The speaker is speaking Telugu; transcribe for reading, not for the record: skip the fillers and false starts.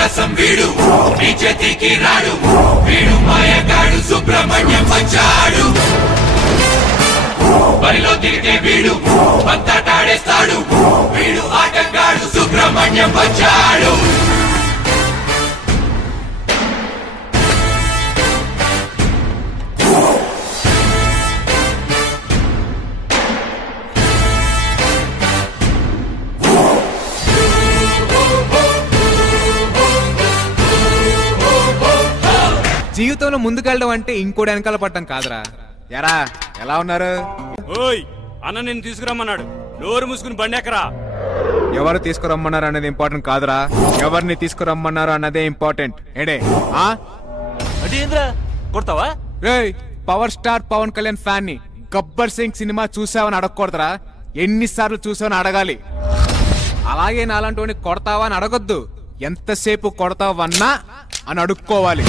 రసం వీడు నీ చేతికి రాడు వీడు మాయగాడు సుబ్రహ్మణ్యం వచ్చాడు బరిలో దిగితే వీడు పంతాటాడేస్తాడు వీడు ఆటగాడు సుబ్రహ్మణ్యం వచ్చాడు జీవితంలో ముందుకెళ్ళడం అంటే ఇంకోటి వెనకాల పట్టడం కాదురా. ఎరా ఎలా ఉన్నారు? ఓయ్ అన్న నిన్ను తీసుకురమ్మన్నాడు, నోరు మూసుకుని బండి ఎక్కరా. ఎవరు తీసుకురమ్మన్నారు అన్నది ఇంపార్టెంట్ కాదురా, ఎవరిని తీసుకురమ్మన్నారు అన్నదే ఇంపార్టెంట్. ఏడే అదేంద్రా కొడతావా? రేయ్, power star Pawan Kalyan fan ని గబ్బర్ సింగ్ సినిమా చూసావని అడగకూడదురా, ఎన్నిసార్లు చూసావని అడగాలి. అలాగే నాలంటి కొడతావా అని అడగొద్దు, ఎంతసేపు కొడతావన్నా అని అడుక్కోవాలి.